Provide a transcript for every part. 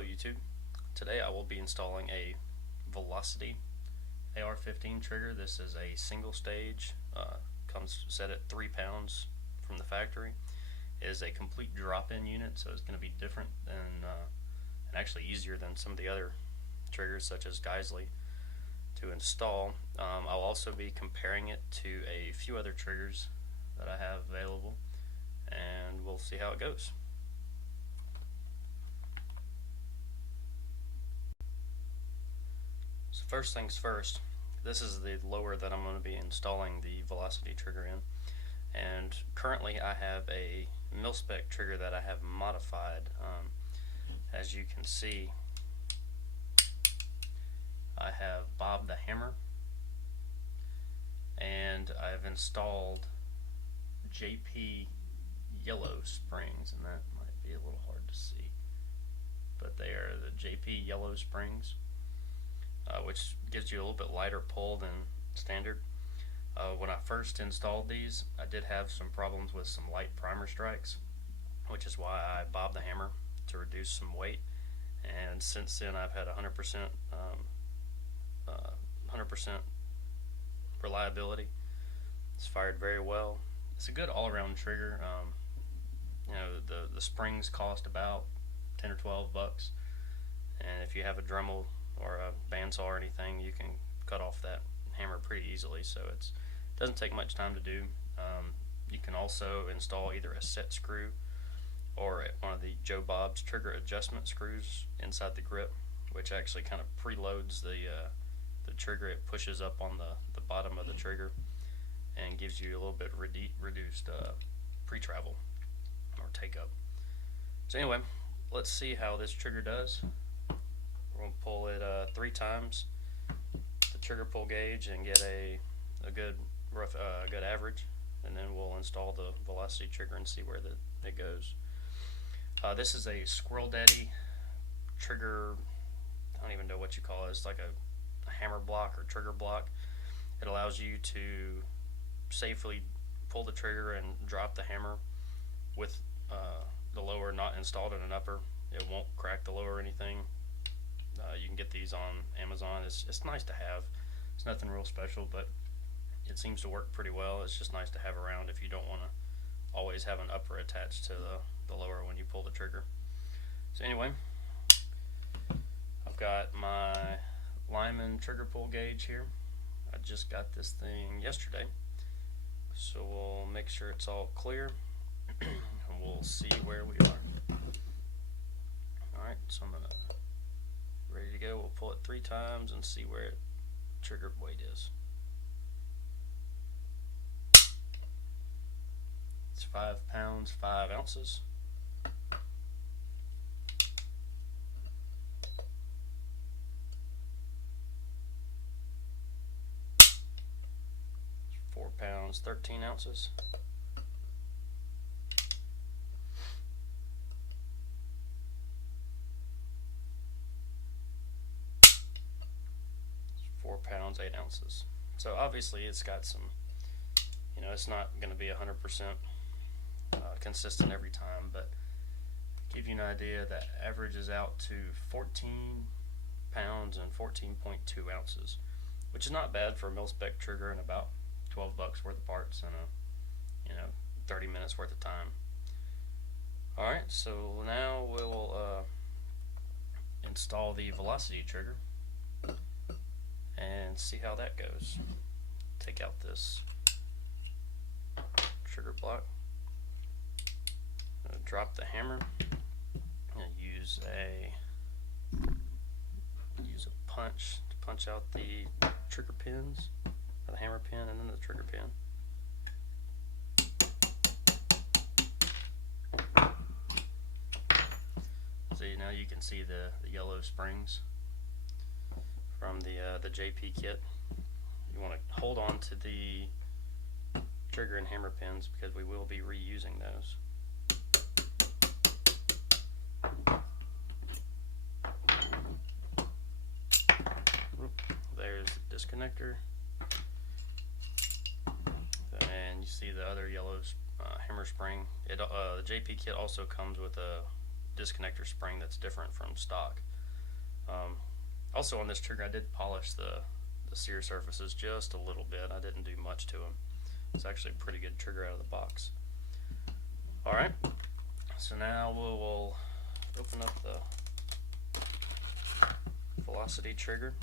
Hello YouTube. Today I will be installing a Velocity AR-15 trigger. This is a single stage, comes set at 3 pounds from the factory. It is a complete drop-in unit, so it's going to be different than, and actually easier than some of the other triggers such as Geissele to install. I'll also be comparing it to a few other triggers that I have available, and we'll see how it goes. So first things first, this is the lower that I'm going to be installing the Velocity trigger in, and currently I have a mil-spec trigger that I have modified. As you can see, I have bobbed the hammer, and I've installed JP yellow springs, and that might be a little hard to see, but they are the JP yellow springs, which gives you a little bit lighter pull than standard. When I first installed these, I did have some problems with some light primer strikes, which is why I bobbed the hammer to reduce some weight. And since then, I've had 100% reliability. It's fired very well. It's a good all-around trigger. The springs cost about 10 or 12 bucks, and if you have a Dremel or a bandsaw or anything, you can cut off that hammer pretty easily, so it doesn't take much time to do. You can also install either a set screw or one of the Joe Bob's trigger adjustment screws inside the grip, which actually kind of preloads the trigger. It pushes up on the bottom of the trigger and gives you a little bit reduced pre-travel or take up. So anyway, let's see how this trigger does. We're going to pull it 3 times the trigger pull gauge and get a good good average, and then we'll install the Velocity trigger and see where it goes. This is a Squirrel Daddy trigger. I don't even know what you call it. It's like a hammer block or trigger block. It allows you to safely pull the trigger and drop the hammer with the lower not installed in an upper. It won't crack the lower or anything. You can get these on Amazon. It's nice to have. It's nothing real special, but it seems to work pretty well. It's just nice to have around if you don't want to always have an upper attached to the lower when you pull the trigger. So anyway, I've got my Lyman trigger pull gauge here. I just got this thing yesterday, so we'll make sure it's all clear and we'll see where we are. Alright, so I'm ready to go. We'll pull it 3 times and see where trigger weight is. It's 5 pounds 5 ounces. It's 4 pounds 13 ounces. It's 4 pounds 8 ounces. So obviously it's got some, it's not going to be 100% consistent every time, but give you an idea, that averages out to 14 pounds and 14.2 ounces, which is not bad for a mil-spec trigger and about 12 bucks worth of parts and 30 minutes worth of time. Alright, so now we'll install the Velocity trigger and see how that goes. Take out this trigger block, drop the hammer, and use a punch to punch out the trigger pins, or the hammer pin and then the trigger pin. See, now you can see the yellow springs from the JP kit. You want to hold on to the trigger and hammer pins because we will be reusing those. There's the disconnector, and you see the other yellow hammer spring. The JP kit also comes with a disconnector spring that's different from stock. Also on this trigger, I did polish the sear surfaces just a little bit. I didn't do much to them. It's actually a pretty good trigger out of the box. Alright, so now we'll open up the Velocity trigger.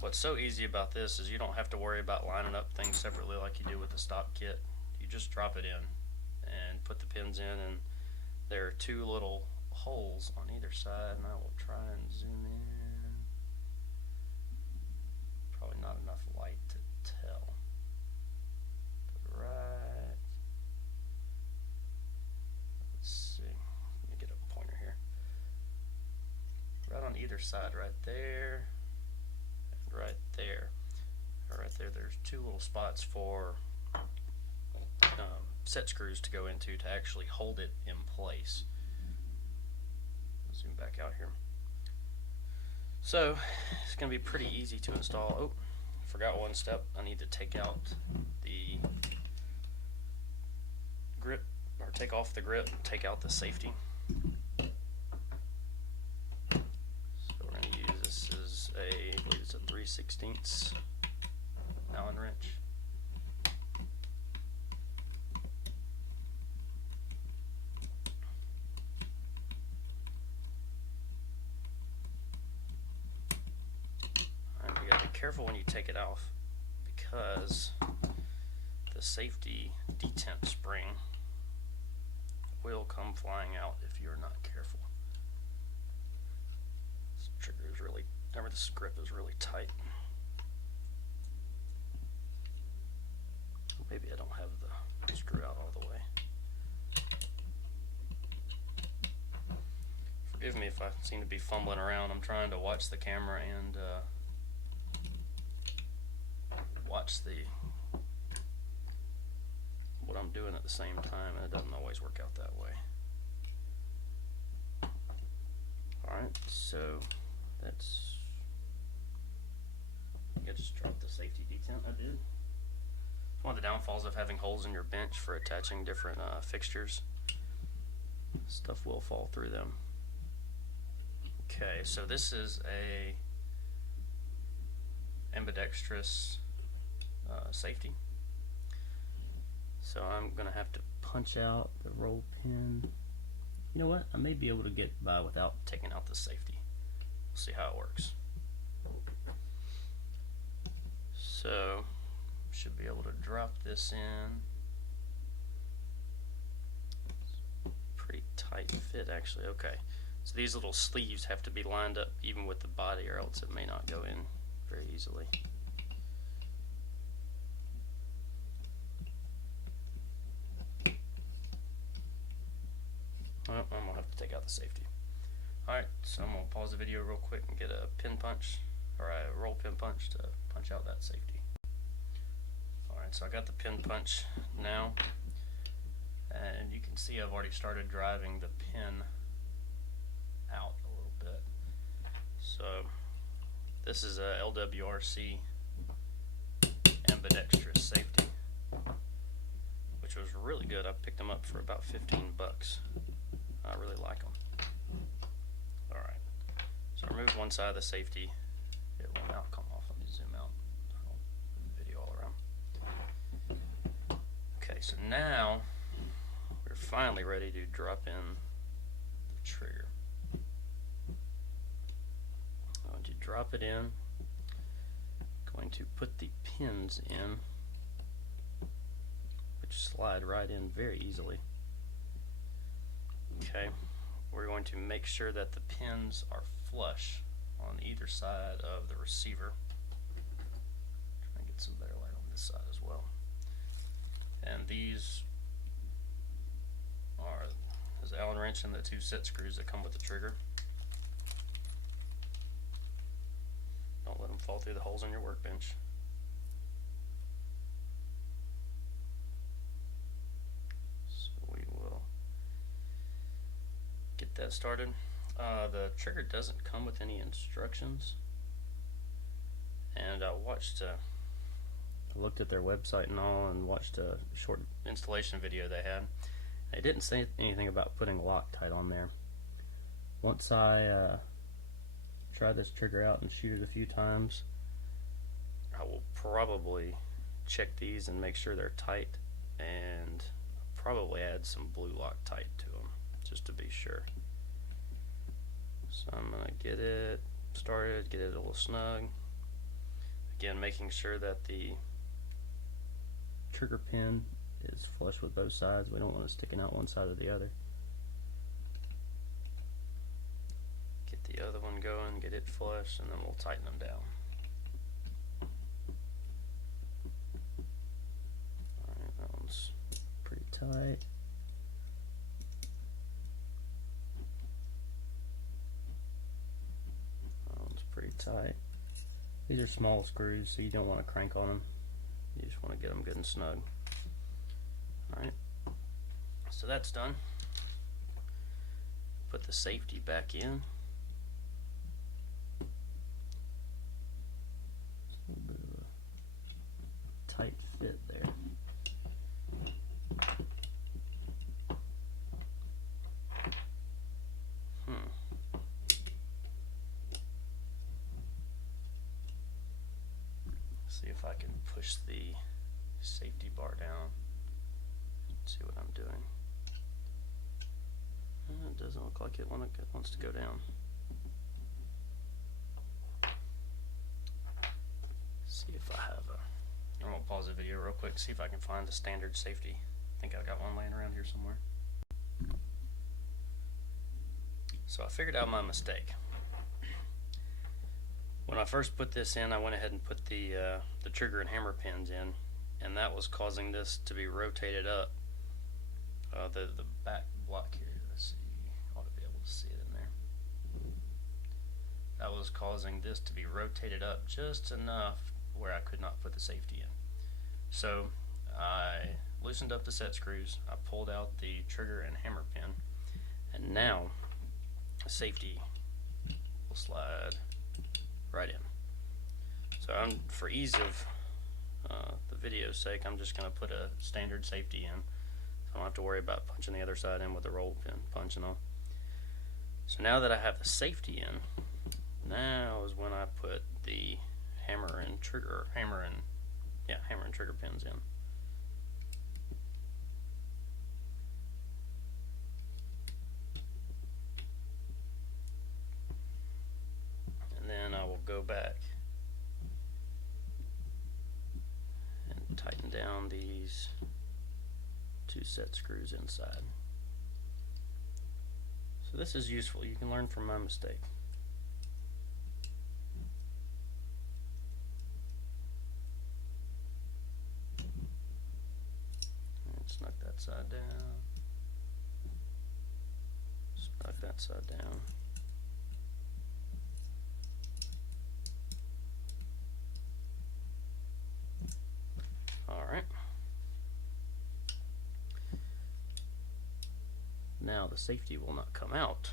What's so easy about this is you don't have to worry about lining up things separately like you do with the stock kit. You just drop it in and put the pins in, and there are two little holes on either side, and I will try and zoom in. Probably not enough light to tell. But right, let's see, let me get a pointer here. Right on either side, right there, and right there. Right there, there's two little spots for set screws to go into to actually hold it in place. Zoom back out here. So it's going to be pretty easy to install. Oh, forgot one step. I need to take out the grip, or take off the grip, take out the safety. So we're going to use, this is I believe it's a 3/16 Allen wrench. Careful when you take it off, because the safety detent spring will come flying out if you're not careful. This trigger is really, this grip is really tight. Maybe I don't have the screw out all the way. Forgive me if I seem to be fumbling around. I'm trying to watch the camera and watch what I'm doing at the same time, and it doesn't always work out that way. Alright, so that's, I just dropped the safety detent. I did. One of the downfalls of having holes in your bench for attaching different fixtures. Stuff will fall through them. Okay, so this is a ambidextrous safety. So I'm gonna have to punch out the roll pin. You know what? I may be able to get by without taking out the safety. We'll see how it works. So should be able to drop this in. Pretty tight fit actually. Okay. So these little sleeves have to be lined up even with the body, or else it may not go in very easily. I'm gonna have to take out the safety. Alright, so I'm gonna pause the video real quick and get a pin punch, or a roll pin punch to punch out that safety. Alright, so I got the pin punch now, and you can see I've already started driving the pin out a little bit. So this is a LWRC ambidextrous safety, which was really good. I picked them up for about 15 bucks. I really like them. Alright, so I removed one side of the safety. It will now come off. Let me zoom out. I'll video all around. Okay, so now we're finally ready to drop in the trigger. I'm going to drop it in. Going to put the pins in, which slide right in very easily. Okay, we're going to make sure that the pins are flush on either side of the receiver. Try and get some better light on this side as well. And these are the Allen wrench and the two set screws that come with the trigger. Don't let them fall through the holes on your workbench. Get that started. The trigger doesn't come with any instructions, and I looked at their website and all, and watched a short installation video they had, They didn't say anything about putting Loctite on there. Once I try this trigger out and shoot it a few times, I will probably check these and make sure they're tight, and probably add some blue Loctite to them just to be sure. So I'm gonna get it started, get it a little snug. Again, making sure that the trigger pin is flush with both sides. We don't want it sticking out one side or the other. Get the other one going, get it flush, and then we'll tighten them down. Alright, that one's pretty tight. That one's pretty tight. These are small screws, so you don't want to crank on them. You just want to get them good and snug. Alright, so that's done. Put the safety back in. A little bit of a tight fit there. See if I can push the safety bar down. See what I'm doing. It doesn't look like it wants to go down. See if I have a... I'm gonna pause the video real quick, see if I can find a standard safety. I think I've got one laying around here somewhere. So I figured out my mistake. When I first put this in, I went ahead and put the trigger and hammer pins in, and that was causing this to be rotated up. The back block here, let's see, ought to be able to see it in there. That was causing this to be rotated up just enough where I could not put the safety in. So I loosened up the set screws, I pulled out the trigger and hammer pin, and now the safety will slide right in. So for ease of the video's sake, I'm just going to put a standard safety in. So I don't have to worry about punching the other side in with the roll pin punching on. So now that I have the safety in, now is when I put the hammer and trigger pins in. Then I will go back and tighten down these two set screws inside. So this is useful. You can learn from my mistake. And snug that side down. Snug that side down. Alright. Now the safety will not come out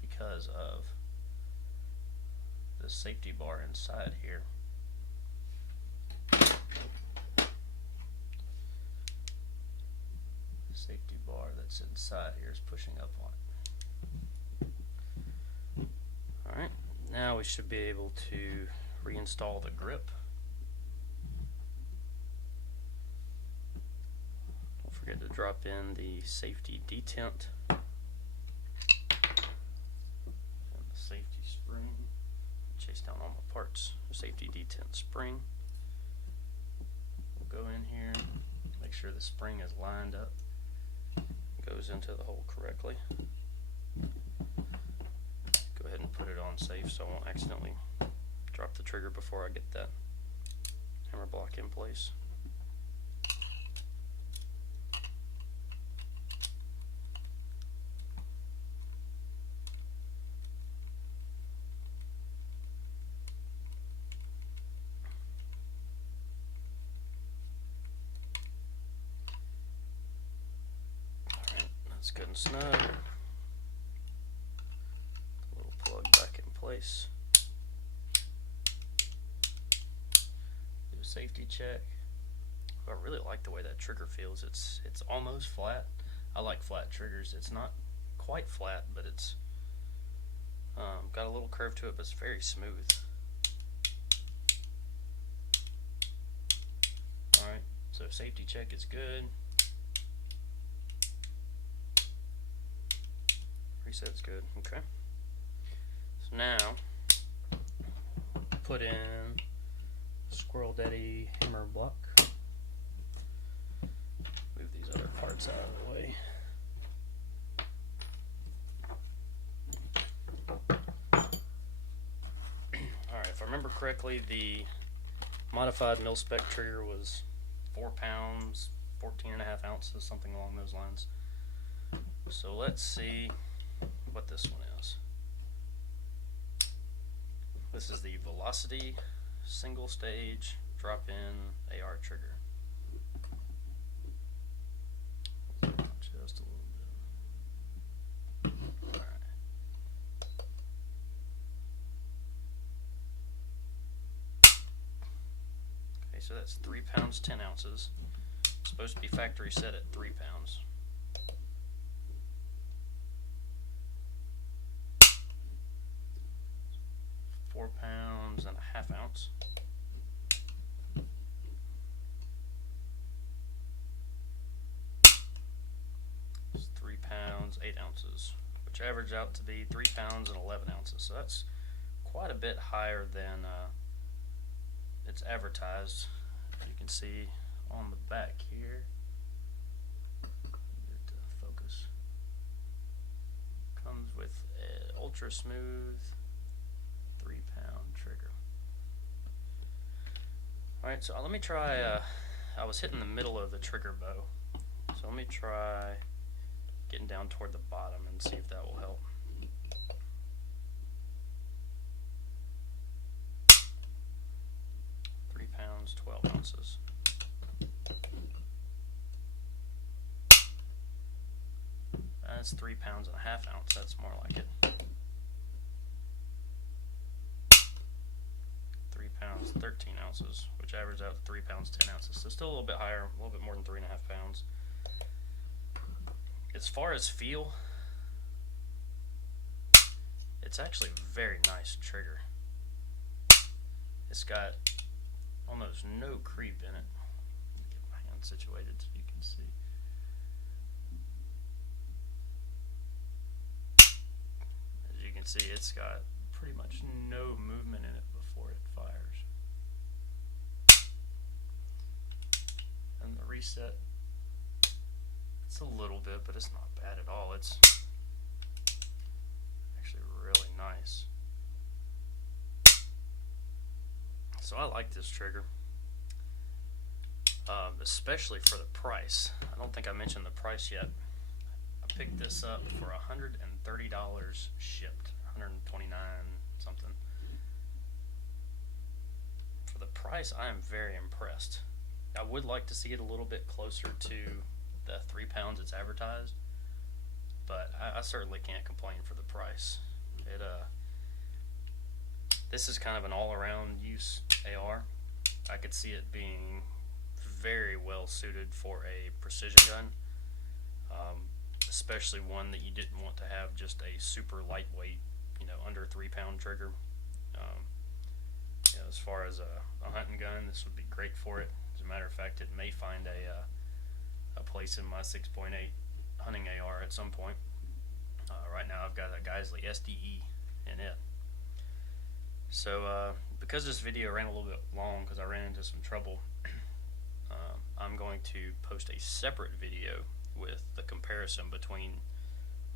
because of the safety bar inside here. The safety bar that's inside here is pushing up on it. Alright, now we should be able to reinstall the grip. Forget to drop in the safety detent and the safety spring. Chase down all my parts. Safety detent spring. We'll go in here, make sure the spring is lined up, goes into the hole correctly. Go ahead and put it on safe so I won't accidentally drop the trigger before I get that hammer block in place. It's good and snug. The little plug back in place. Do a safety check. I really like the way that trigger feels. It's almost flat. I like flat triggers. It's not quite flat, but it's got a little curve to it, but it's very smooth. Alright, so safety check is good. Reset's good. Okay. So now, put in Squirrel Daddy hammer block. Move these other parts out of the way. Alright, if I remember correctly, the modified mil-spec trigger was 4 pounds, 14.5 ounces, something along those lines. So let's see what this one is. This is the Velocity single stage drop-in AR trigger. Just a little bit. Alright. Okay, so that's 3 pounds 10 ounces. It's supposed to be factory set at 3 pounds. £4.5 ounce. It's 3 pounds 8 ounces, which average out to be 3 pounds and 11 ounces. So that's quite a bit higher than it's advertised. As you can see on the back here. Get it to focus. Comes with an ultra smooth 3-pound trigger. Alright, so let me try, I was hitting the middle of the trigger bow. So let me try getting down toward the bottom and see if that will help. £3, 12 ounces. That's 3.5 pounds. That's more like it. 3 pounds 13 ounces, which averages out to 3 pounds 10 ounces. So still a little bit higher, a little bit more than 3.5 pounds. As far as feel, it's actually a very nice trigger. It's got almost no creep in it. Let me get my hand situated so you can see. As you can see, it's got pretty much no movement in it before it fires. And the reset, it's a little bit, but it's not bad at all. It's actually really nice. So I like this trigger, especially for the price. I don't think I mentioned the price yet. I picked this up for $130 shipped, 129 something. For the price, I am very impressed. I would like to see it a little bit closer to the 3 pounds it's advertised, but I certainly can't complain for the price. This is kind of an all-around use AR. I could see it being very well suited for a precision gun, especially one that you didn't want to have just a super lightweight, under 3 pound trigger. As far as a hunting gun, this would be great for it. As a matter of fact, it may find a place in my 6.8 hunting AR at some point. Right now I've got a Geissele SDE in it. So because this video ran a little bit long because I ran into some trouble, I'm going to post a separate video with the comparison between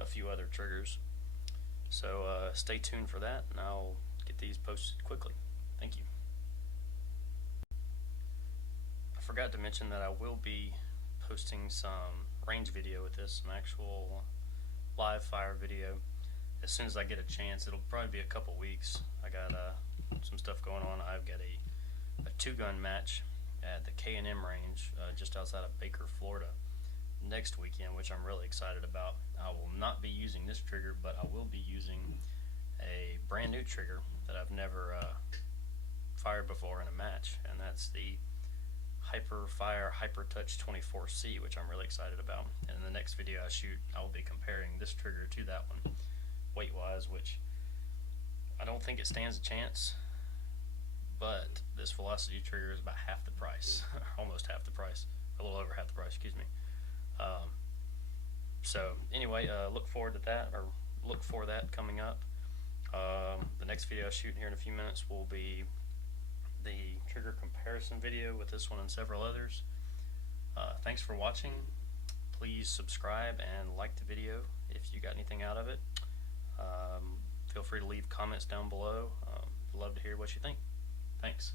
a few other triggers. So stay tuned for that, and I'll get these posted quickly. Thank you. I forgot to mention that I will be posting some range video with this, some actual live fire video. As soon as I get a chance. It'll probably be a couple weeks. I got some stuff going on. I've got a 2-gun match at the K&M range just outside of Baker, Florida next weekend, which I'm really excited about. I will not be using this trigger, but I will be using a brand new trigger that I've never fired before in a match, and that's the Hyperfire HyperTouch 24C, which I'm really excited about. And in the next video I shoot, I will be comparing this trigger to that one, weight-wise, which I don't think it stands a chance, but this Velocity trigger is about half the price, almost half the price, a little over half the price, excuse me. So anyway, look forward to that, or look for that coming up. The next video I shoot here in a few minutes will be the trigger comparison video with this one and several others. Thanks for watching. Please subscribe and like the video if you got anything out of it. Feel free to leave comments down below. Love to hear what you think. Thanks.